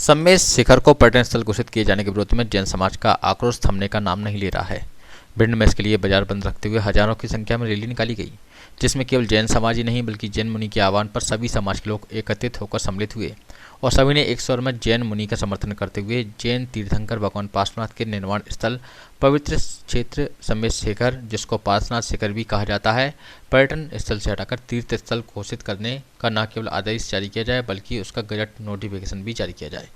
सम्मेद शिखर को पर्यटन स्थल घोषित किए जाने के विरोध में जैन समाज का आक्रोश थमने का नाम नहीं ले रहा है। भिंड में इसके लिए बाजार बंद रखते हुए हजारों की संख्या में रैली निकाली गई, जिसमें केवल जैन समाज ही नहीं बल्कि जैन मुनि के आह्वान पर सभी समाज के लोग एकत्रित होकर सम्मिलित हुए और सभी ने एक स्वर में जैन मुनि का समर्थन करते हुए जैन तीर्थंकर भगवान पार्श्वनाथ के निर्वाण स्थल पवित्र क्षेत्र सम्मेद शिखर, जिसको पार्श्वनाथ शिखर भी कहा जाता है, पर्यटन स्थल से हटाकर तीर्थ स्थल घोषित करने का न केवल आदेश जारी किया जाए बल्कि उसका गजट नोटिफिकेशन भी जारी किया जाए।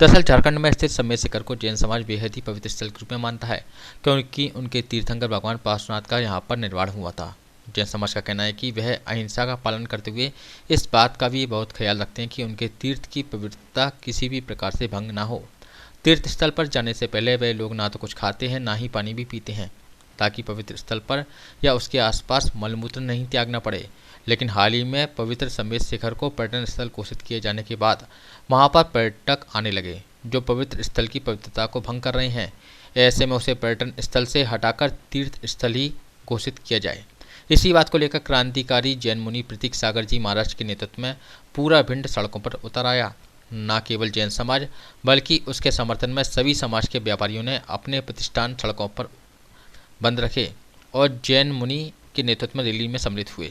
दरअसल झारखंड में स्थित सम्मेद शिखर को जैन समाज बेहद ही पवित्र स्थल के रूप में मानता है, क्योंकि उनके तीर्थंकर भगवान पार्श्वनाथ का यहाँ पर निर्वाण हुआ था। जैन समाज का कहना है कि वह अहिंसा का पालन करते हुए इस बात का भी बहुत ख्याल रखते हैं कि उनके तीर्थ की पवित्रता किसी भी प्रकार से भंग ना हो। तीर्थ स्थल पर जाने से पहले वे लोग ना तो कुछ खाते हैं ना ही पानी भी पीते हैं, ताकि पवित्र स्थल पर या उसके आसपास मलमूत्र नहीं त्यागना पड़े। लेकिन हाल ही में पवित्र सम्मेद शिखर को पर्यटन स्थल घोषित किए जाने के बाद वहाँ पर पर्यटक आने लगे जो पवित्र स्थल की पवित्रता को भंग कर रहे हैं। ऐसे में उसे पर्यटन स्थल से हटाकर तीर्थ स्थल ही घोषित किया जाए। इसी बात को लेकर क्रांतिकारी जैन मुनि प्रतीक सागर जी महाराज के नेतृत्व में पूरा भिंड सड़कों पर उतर आया। न केवल जैन समाज बल्कि उसके समर्थन में सभी समाज के व्यापारियों ने अपने प्रतिष्ठान सड़कों पर बंद रखे और जैन मुनि के नेतृत्व में रैली में सम्मिलित हुए।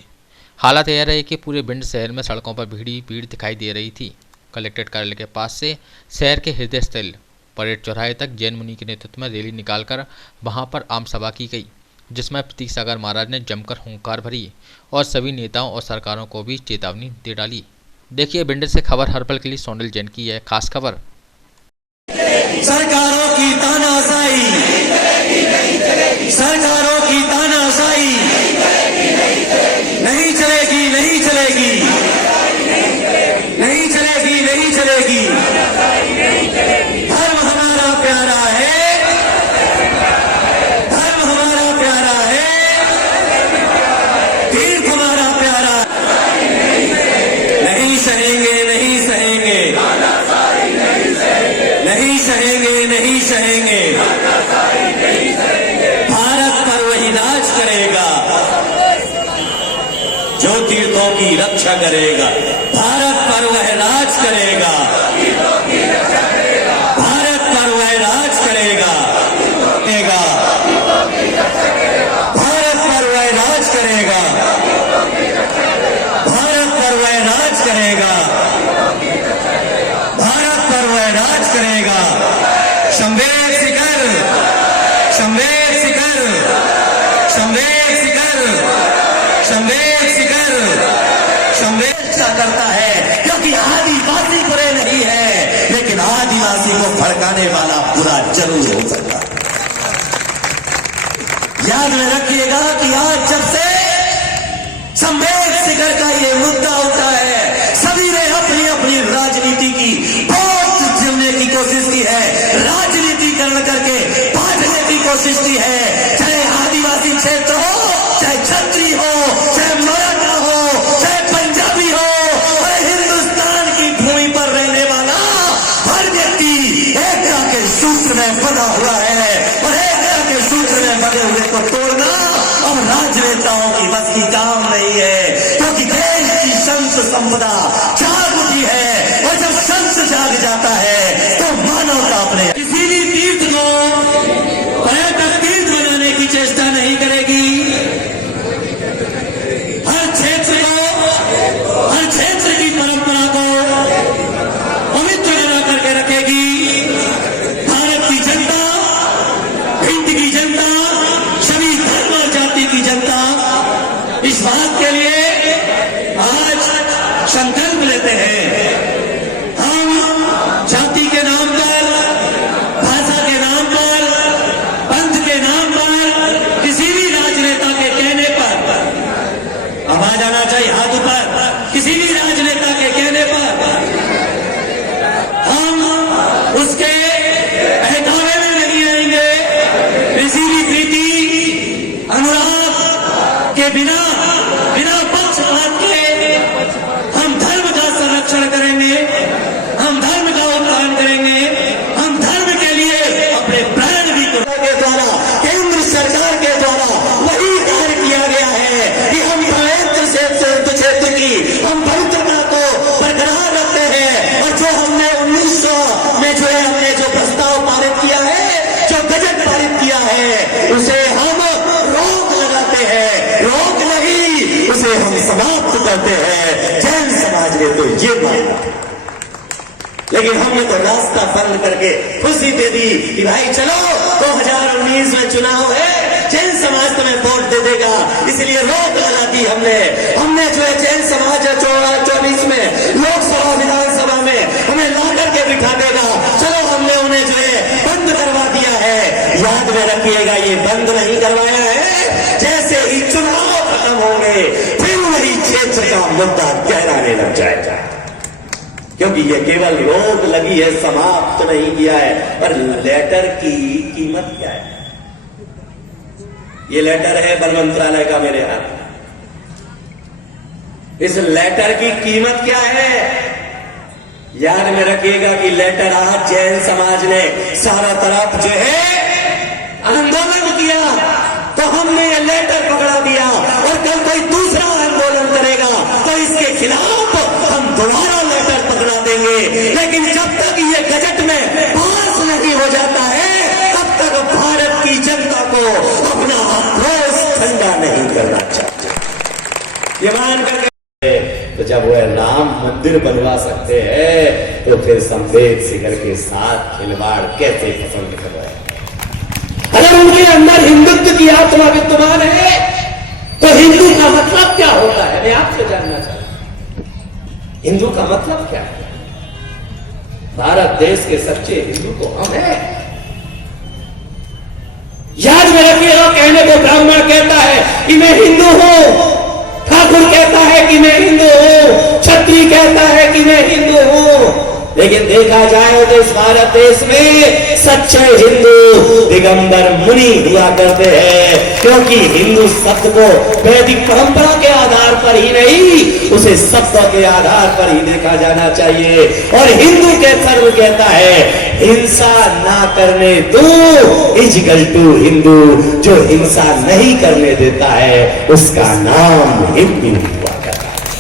हालात यह रहे कि पूरे भिंड शहर में सड़कों पर भीड़ दिखाई दे रही थी। कलेक्ट्रेट कार्यालय के पास से शहर के हृदय स्थल परेड चौराहे तक जैन मुनि के नेतृत्व में रैली निकालकर वहां पर आम सभा की गई, जिसमें प्रतीक सागर महाराज ने जमकर हुंकार भरी और सभी नेताओं और सरकारों को भी चेतावनी दे डाली। देखिए भिंड से खबर हर पल के लिए सोनल जैन की यह खास खबर। सरकारों की तानाशाही, सरकारों की तानाशाही नहीं चलेगी, नहीं चलेगी, नहीं चलेगी, नहीं चलेगी। धर्म हमारा प्यारा है, धर्म हमारा प्यारा है, तीर्थ हमारा प्यारा। नहीं सहेंगे, नहीं सहेंगे, नहीं सहेंगे, नहीं सहेंगे। भारत पर वही राज करेगा जो तीर्थों की रक्षा करेगा। भारत पर वह राज करेगा, भारत पर वह राज करेगा, भारत पर वह राज करेगा, भारत पर वह राज करेगा, भारत पर वह राज करेगा। सम्मेद शिखर, सम्मेद शिखर, सम्मेद शिखर, सम्मेद शिखर, सम्मेद करता है, क्योंकि आदिवासी बुरे नहीं है, लेकिन आदिवासी को भड़काने वाला बुरा जरूर हो सकता है। याद में रखिएगा कि आज जब से सम्मेद शिखर का ये मुद्दा उठा है, सभी ने अपनी अपनी राजनीति की बहुत जमने की कोशिश की है, राजनीतिकरण करके बांटने की कोशिश की है। चाहे आदिवासी क्षेत्र हो, चाहे छत्री हो, चाहे मराठा हो, चाहे पंजाबी हो, और हिंदुस्तान की भूमि पर रहने वाला हर व्यक्ति एकता के सूत्र में बंधा हुआ है और एकता के सूत्र में बंधे हुए को तोड़ना अब राजनेताओं की बस की काम नहीं है, क्योंकि देश की संत संपदा जाग उठी है और जब संत जाग जाता है तो मानवता अपने किसी भी तीर्थ को पर्यटक तीर्थ बनाने की चेष्टा नहीं करेगी। हर क्षेत्र को, हर क्षेत्र की परंपरा को पवित्र बना करके रखेगी। भारत की जनता, भिंड की जनता, सभी धर्म और जाति की जनता इस बात के लिए आज संकल्प लेते हैं। हम जाति के नाम पर, भाषा के नाम पर, पंथ के नाम पर, किसी भी राजनेता के कहने पर, आवाज आना चाहिए हाथ ऊपर, किसी भी राजनेता के कहने पर हम उसके बहकावे में नहीं रहेंगे। किसी भी प्रीति अनुराग के बिना पक्षपात के हम धर्म का संरक्षण करेंगे, हम धर्म का उत्थान करेंगे, हम धर्म के लिए अपने प्राण भी के द्वारा, केंद्र सरकार के द्वारा वही कार्य किया गया है कि हम पवित्र क्षेत्र की हम पवित्रता को बरकरार रखते हैं। मानते हैं, जैन समाज ने तो ये माना, लेकिन हमने तो रास्ता बंद करके खुशी दे दी कि भाई चलो 2019 में चुनाव है, जैन समाज तुम्हें वोट दे देगा, इसलिए रोक लगा दी हमने जो है जैन समाज 24 में लोकसभा विधानसभा में हमें ला करके बिठा देगा, चलो हमने उन्हें जो है बंद करवा दिया है। याद में रखिएगा, ये बंद नहीं करवाया है, जैसे ही चुनाव खत्म होंगे फिर वही क्षेत्र का मुद्दा गहराने लग जाएगा, क्योंकि ये केवल रोक लगी है, समाप्त नहीं किया है। पर लेटर की कीमत क्या है? ये लेटर है वन मंत्रालय का मेरे हाथ में, इस लेटर की कीमत क्या है? याद में रखिएगा कि लेटर आज जैन समाज ने सारा तरफ जो है आंदोलन किया, तो हमने ये लेटर पकड़ा दिया, और कल कोई दूसरा आंदोलन करेगा तो इसके खिलाफ हम दोबारा लेटर पकड़ा देंगे। लेकिन जब तक ये गजट में पास नहीं हो जाता है, तब तक भारत की जनता को अपना आक्रोश ठंडा नहीं करना चाहिए। ये मान करके तो जब वह राम मंदिर बनवा सकते हैं, तो फिर संवेद शिखर के साथ खिलवाड़ कैसे पसंद कर रहे हैं? अगर उनके अंदर हिंदुत्व की आत्मा विद्यमान है, तो हिंदू का मतलब क्या होता है? मैं आपसे जानना चाहता हूं, हिंदू का मतलब क्या है? भारत देश के सच्चे हिंदू तो हम हैं। याद में रखिएगा, कहने को ब्राह्मण कहता है कि मैं हिंदू हूं, ठाकुर कहता है कि मैं हिंदू हूं, क्षत्रिय कहता है कि मैं हिंदू हूं, लेकिन देखा जाए तो इस भारत देश में सच्चे हिंदू दिगंबर मुनि हुआ करते हैं, क्योंकि हिंदू शब्द को वैदिक परंपरा के आधार पर ही नहीं, उसे शब्द के आधार पर ही देखा जाना चाहिए। और हिंदू के धर्म कहता है हिंसा ना करने दो इजिकल टू हिंदू, जो हिंसा नहीं करने देता है उसका नाम हिंदू।